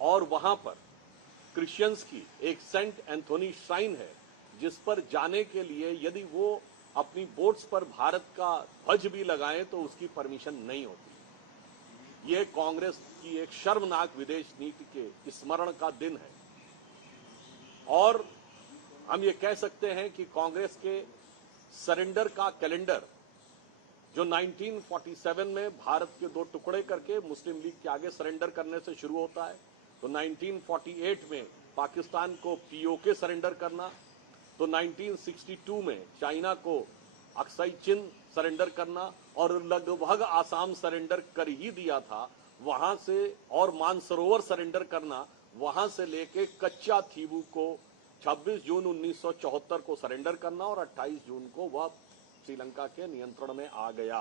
और वहां पर क्रिश्चियंस की एक सेंट एंथोनी श्राइन है, जिस पर जाने के लिए यदि वो अपनी बोट्स पर भारत का ध्वज भी लगाएं तो उसकी परमिशन नहीं होती। ये कांग्रेस की एक शर्मनाक विदेश नीति के स्मरण का दिन है। और हम ये कह सकते हैं कि कांग्रेस के सरेंडर का कैलेंडर, जो 1947 में भारत के दो टुकड़े करके मुस्लिम लीग के आगे सरेंडर करने से शुरू होता है, तो 1948 में पाकिस्तान को पीओके सरेंडर करना, तो 1962 में चाइना को अक्साई चिन सरेंडर करना, और लगभग आसाम सरेंडर कर ही दिया था वहां से, और मानसरोवर सरेंडर करना, वहां से लेके कच्चा थीबू को 26 जून 1974 को सरेंडर करना और 28 जून को वह श्रीलंका के नियंत्रण में आ गया।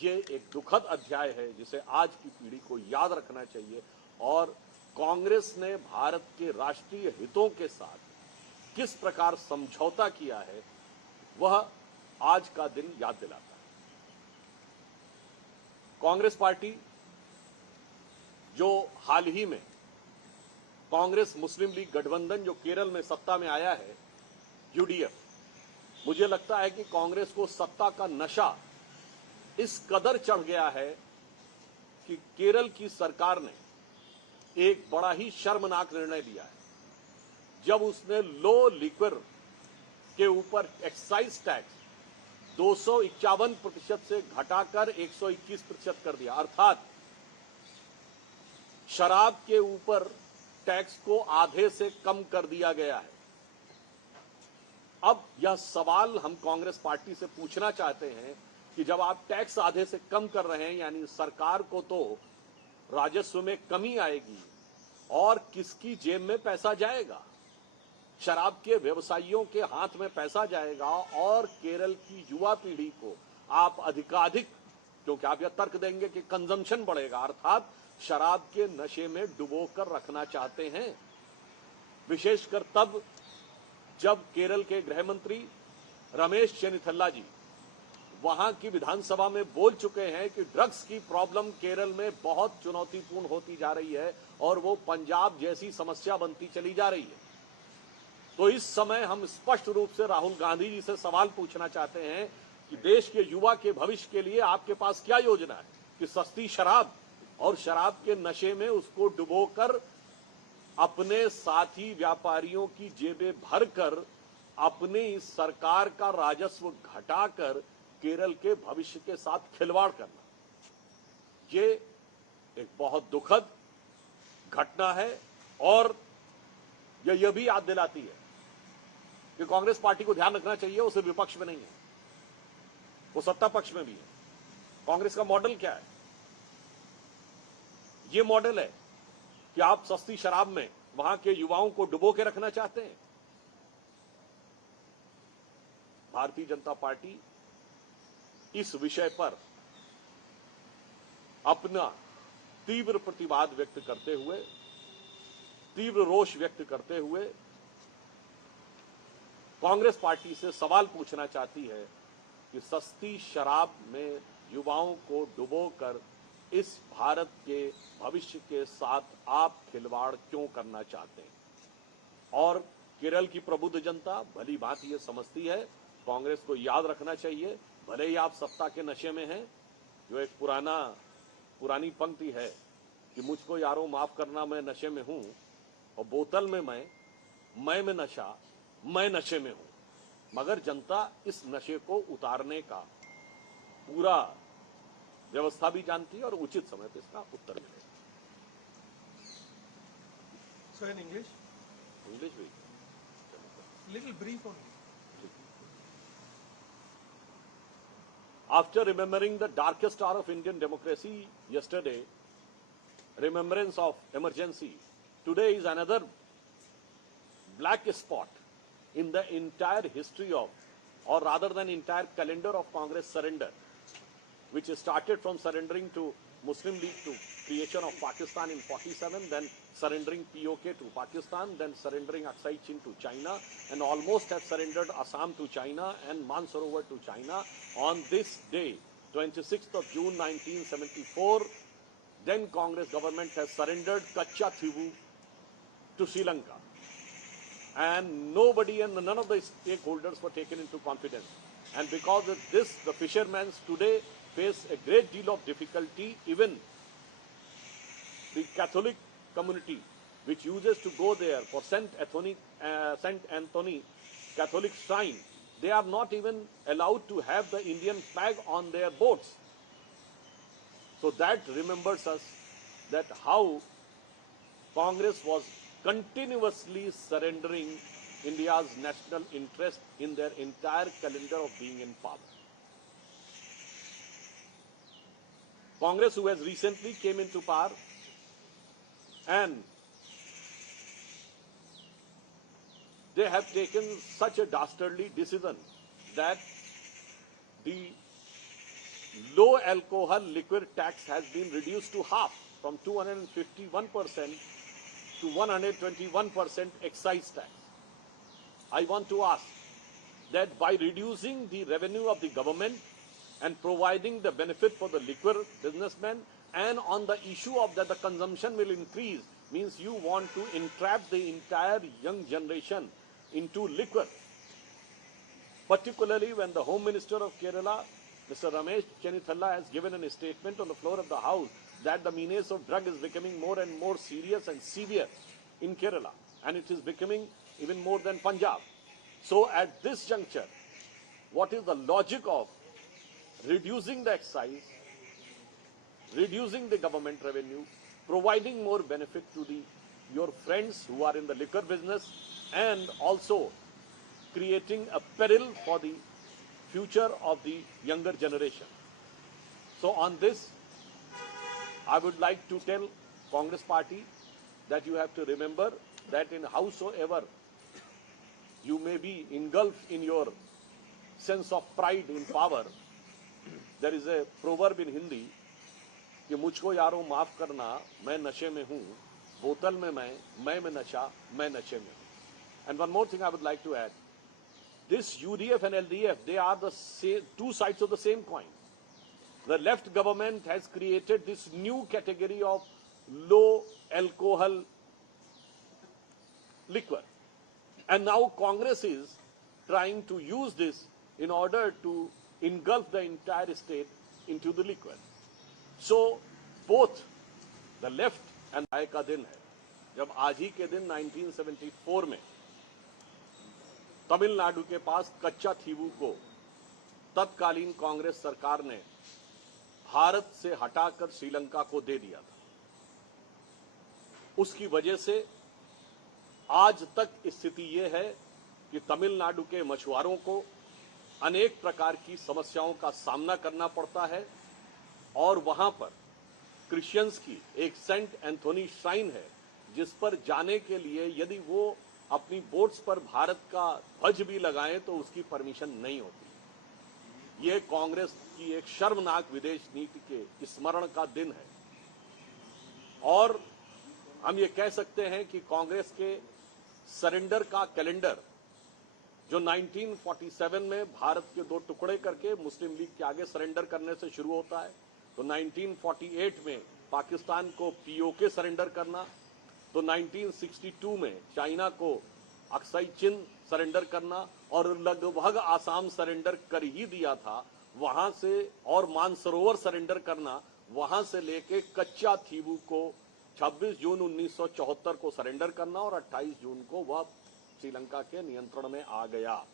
ये एक दुखद अध्याय है जिसे आज की पीढ़ी को याद रखना चाहिए, और कांग्रेस ने भारत के राष्ट्रीय हितों के साथ किस प्रकार समझौता किया है वह आज का दिन याद दिलाता है। कांग्रेस पार्टी जो हाल ही में कांग्रेस मुस्लिम लीग गठबंधन जो केरल में सत्ता में आया है, यूडीएफ, मुझे लगता है कि कांग्रेस को सत्ता का नशा इस कदर चढ़ गया है कि केरल की सरकार ने एक बड़ा ही शर्मनाक निर्णय लिया है जब उसने लो लिक्विर के ऊपर एक्साइज टैक्स 251% से घटाकर 121% कर दिया। अर्थात शराब के ऊपर टैक्स को आधे से कम कर दिया गया है। अब यह सवाल हम कांग्रेस पार्टी से पूछना चाहते हैं कि जब आप टैक्स आधे से कम कर रहे हैं, यानी सरकार को तो राजस्व में कमी आएगी, और किसकी जेब में पैसा जाएगा? शराब के व्यवसायियों के हाथ में पैसा जाएगा, और केरल की युवा पीढ़ी को आप अधिकाधिक, क्योंकि आप यह तर्क देंगे कि कंजम्पशन बढ़ेगा, अर्थात शराब के नशे में डुबोकर रखना चाहते हैं। विशेषकर तब जब केरल के गृह मंत्री रमेश चेन्निथल्ला जी वहां की विधानसभा में बोल चुके हैं कि ड्रग्स की प्रॉब्लम केरल में बहुत चुनौतीपूर्ण होती जा रही है और वो पंजाब जैसी समस्या बनती चली जा रही है। तो इस समय हम स्पष्ट रूप से राहुल गांधी जी से सवाल पूछना चाहते हैं कि देश के युवा के भविष्य के लिए आपके पास क्या योजना है कि सस्ती शराब और शराब के नशे में उसको डुबोकर अपने साथी व्यापारियों की जेबें भरकर अपने इस सरकार का राजस्व घटाकर केरल के भविष्य के साथ खिलवाड़ करना, ये एक बहुत दुखद घटना है। और यह भी याद दिलाती है कि कांग्रेस पार्टी को ध्यान रखना चाहिए, वो सिर्फ विपक्ष में नहीं है, वो सत्ता पक्ष में भी है। कांग्रेस का मॉडल क्या है? ये मॉडल है कि आप सस्ती शराब में वहां के युवाओं को डुबो के रखना चाहते हैं। भारतीय जनता पार्टी इस विषय पर अपना तीव्र प्रतिवाद व्यक्त करते हुए, तीव्र रोष व्यक्त करते हुए कांग्रेस पार्टी से सवाल पूछना चाहती है कि सस्ती शराब में युवाओं को डुबोकर इस भारत के भविष्य के साथ आप खिलवाड़ क्यों करना चाहते हैं? और केरल की प्रबुद्ध जनता भली भांति ये समझती है। कांग्रेस को याद रखना चाहिए, भले ही आप सत्ता के नशे में हैं, जो एक पुरानी पंक्ति है कि मुझको यारों माफ करना मैं नशे में हूं, और बोतल में मैं में नशा, मैं नशे में हूं, मगर जनता इस नशे को उतारने का पूरा व्यवस्था भी जानती है और उचित समय पर इसका उत्तर मिलेगा। So in English? English भी Little brief only. After remembering the darkest hour of Indian democracy yesterday, remembrance of emergency, today is another black spot in the entire history of, or rather than entire calendar of Congress surrender, which started from surrendering to Muslim League to creation of Pakistan in 47, then surrendering POK to Pakistan, then surrendering Aksai Chin to China, and almost have surrendered Assam to China and Mansarovar to China. On this day, 26th of June 1974, then Congress government has surrendered Kachativu to Sri Lanka. And nobody and none of the stakeholders were taken into confidence. And because of this, the fishermen today face a great deal of difficulty. Even the Catholic community, which uses to go there for Saint Anthony Catholic shrine, they are not even allowed to have the Indian flag on their boats. So that remembers us that how Congress was continuously surrendering India's national interest in their entire calendar of being in power. Congress, who has recently came into power, and they have taken such a dastardly decision that the low alcohol liquor tax has been reduced to half, from 251% to 121% excise tax. I want to ask that by reducing the revenue of the government and providing the benefit for the liquor businessmen, and on the issue of that the consumption will increase, means you want to entrap the entire young generation into liquor. Particularly when the Home Minister of Kerala, Mr. Ramesh Chennithalla, has given a statement on the floor of the House that the menace of drug is becoming more and more serious and severe in Kerala, and it is becoming even more than Punjab. So at this juncture, what is the logic of reducing the excise, reducing the government revenue, providing more benefit to your friends who are in the liquor business, and also creating a peril for the future of the younger generation? So on this, I would like to tell Congress party that you have to remember that in howsoever you may be engulfed in your sense of pride in power, there is a proverb in Hindi कि मुझको यारों माफ करना, मैं नशे में हूँ, बोतल में मैं में नशा, मैं नशे में हूँ. And one more thing I would like to add. This UDF and LDF, they are the two sides of the same coin. The left government has created this new category of low alcohol liquor. And now Congress is trying to use this in order to engulf the entire state into the liquor. So both the left and right का दिन है, जब आज ही के दिन 1974 में तमिलनाडु के पास कच्चा थीवू को तत्कालीन कांग्रेस सरकार ने भारत से हटाकर श्रीलंका को दे दिया था. उसकी वजह से आज तक स्थिति यह है कि तमिलनाडु के मछुआरों को अनेक प्रकार की समस्याओं का सामना करना पड़ता है, और वहां पर क्रिश्चियंस की एक सेंट एंथोनी श्राइन है, जिस पर जाने के लिए यदि वो अपनी बोट्स पर भारत का ध्वज भी लगाएं तो उसकी परमिशन नहीं होती. ये कांग्रेस की एक शर्मनाक विदेश नीति के स्मरण का दिन है. और हम ये कह सकते हैं कि कांग्रेस के सरेंडर का कैलेंडर, जो 1947 में भारत के दो टुकड़े करके मुस्लिम लीग के आगे सरेंडर करने से शुरू होता है, तो 1948 में पाकिस्तान को पीओके सरेंडर करना, तो 1962 में चाइना को अक्साई चिन सरेंडर करना, और लगभग आसाम सरेंडर कर ही दिया था वहां से, और मानसरोवर सरेंडर करना, वहां से लेके कच्चा थीवू को 26 जून 1974 को सरेंडर करना, और 28 जून को वह श्रीलंका के नियंत्रण में आ गया.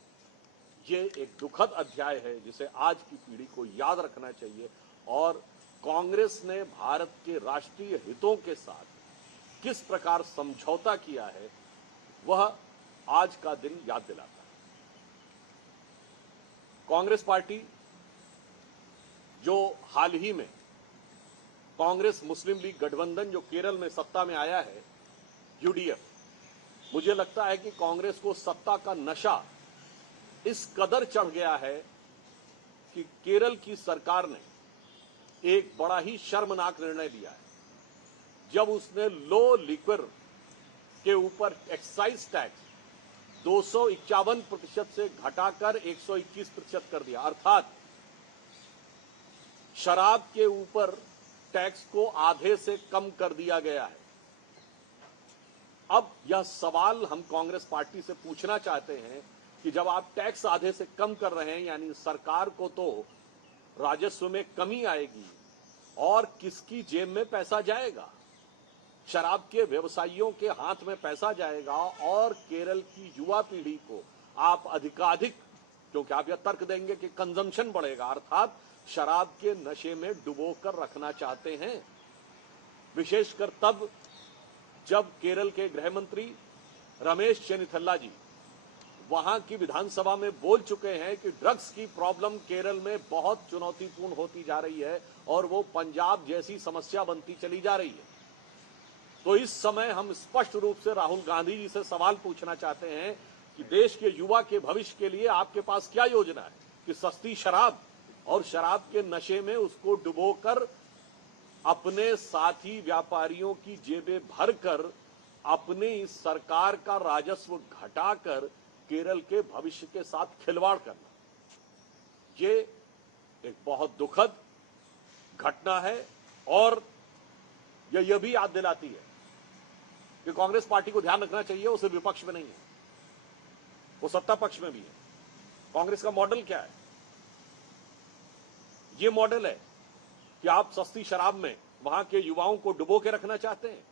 ये एक दुखद अध्याय है जिसे आज की पीढ़ी को याद रखना चाहिए, और कांग्रेस ने भारत के राष्ट्रीय हितों के साथ किस प्रकार समझौता किया है वह आज का दिन याद दिलाता है. कांग्रेस पार्टी जो हाल ही में कांग्रेस मुस्लिम लीग गठबंधन जो केरल में सत्ता में आया है, यूडीएफ, मुझे लगता है कि कांग्रेस को सत्ता का नशा इस कदर चढ़ गया है कि केरल की सरकार ने एक बड़ा ही शर्मनाक निर्णय लिया है, जब उसने लो लिक्वर के ऊपर एक्साइज टैक्स 251% से घटाकर 121% कर दिया. अर्थात शराब के ऊपर टैक्स को आधे से कम कर दिया गया है। अब यह सवाल हम कांग्रेस पार्टी से पूछना चाहते हैं कि जब आप टैक्स आधे से कम कर रहे हैं, यानी सरकार को तो राजस्व में कमी आएगी और किसकी जेब में पैसा जाएगा? शराब के व्यवसायियों के हाथ में पैसा जाएगा और केरल की युवा पीढ़ी को आप अधिकाधिक, क्योंकि आप यह तर्क देंगे कि कंजम्पशन बढ़ेगा, अर्थात शराब के नशे में डुबोकर रखना चाहते हैं। विशेषकर तब जब केरल के गृह मंत्री रमेश चेन्निथल्ला जी वहां की विधानसभा में बोल चुके हैं कि ड्रग्स की प्रॉब्लम केरल में बहुत चुनौतीपूर्ण होती जा रही है और वो पंजाब जैसी समस्या बनती चली जा रही है। तो इस समय हम स्पष्ट रूप से राहुल गांधी जी से सवाल पूछना चाहते हैं कि देश के युवा के भविष्य के लिए आपके पास क्या योजना है कि सस्ती शराब और शराब के नशे में उसको डुबोकर अपने साथी व्यापारियों की जेबें भरकर अपने इस सरकार का राजस्व घटाकर केरल के भविष्य के साथ खिलवाड़ करना, ये एक बहुत दुखद घटना है। और यह भी याद दिलाती है कि कांग्रेस पार्टी को ध्यान रखना चाहिए, वो सिर्फ विपक्ष में नहीं है, वो सत्ता पक्ष में भी है। कांग्रेस का मॉडल क्या है? ये मॉडल है कि आप सस्ती शराब में वहां के युवाओं को डुबो के रखना चाहते हैं,